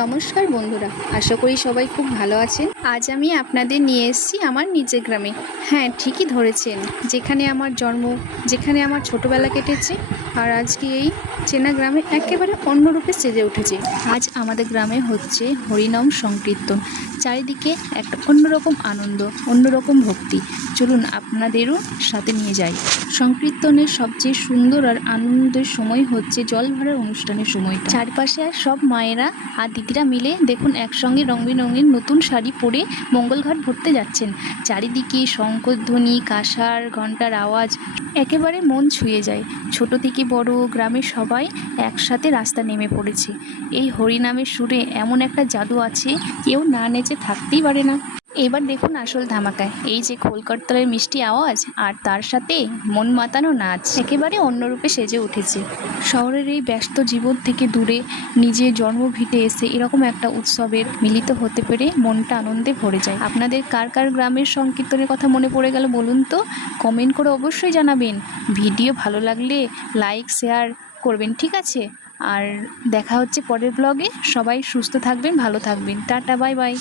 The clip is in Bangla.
নমস্কার বন্ধুরা, আশা করি সবাই খুব ভালো আছেন। আজ আমি আপনাদের নিয়ে এসেছি আমার নিজের গ্রামে। হ্যাঁ, ঠিকই ধরেছেন, যেখানে আমার জন্ম, যেখানে আমার ছোটবেলা কেটেছে। আর আজকে এই চেনা গ্রামে একেবারে অন্য রূপে সেজে উঠেছে। আজ আমাদের গ্রামে হচ্ছে হরিনাম সংকীর্তন। চারিদিকে একটা অন্যরকম আনন্দ, অন্যরকম ভক্তি। চলুন আপনাদেরও সাথে নিয়ে যাই। সংকীর্তনের সবচেয়ে সুন্দর আর আনন্দের সময় হচ্ছে জল ভরার অনুষ্ঠানের সময়টা। চারপাশে আর সব মায়েরা আর দিদিরা মিলে দেখুন একসঙ্গে রঙিন নতুন শাড়ি পরে মঙ্গলঘাট ভরতে যাচ্ছেন। চারিদিকে শঙ্খধ্বনি, কাঁসার ঘণ্টার আওয়াজ একেবারে মন ছুঁয়ে যায়। ছোট থেকে বড় গ্রামের সবাই একসাথে রাস্তা নেমে পড়েছে। এই হরিনামের সুরে এমন একটা জাদু আছে, কেউ না নেচে থাকতেই পারে না। এবার দেখুন আসল ধামাকায়, এই যে খোল করতালের মিষ্টি আওয়াজ আর তার সাথে মন মাতানো নাচ একেবারে অন্যরূপে সেজে উঠেছে। শহরের এই ব্যস্ত জীবন থেকে দূরে নিজের জন্মভিটে এসে এরকম একটা উৎসবের মিলিত হতে পেরে মনটা আনন্দে ভরে যায়। আপনাদের কার কার গ্রামের সংকীর্তনের কথা মনে পড়ে গেল বলুন তো, কমেন্ট করে অবশ্যই জানাবেন। ভিডিও ভালো লাগলে লাইক শেয়ার করবেন, ঠিক আছে? আর দেখা হচ্ছে পরের ব্লগে। সবাই সুস্থ থাকবেন, ভালো থাকবেন। Tata, bye bye.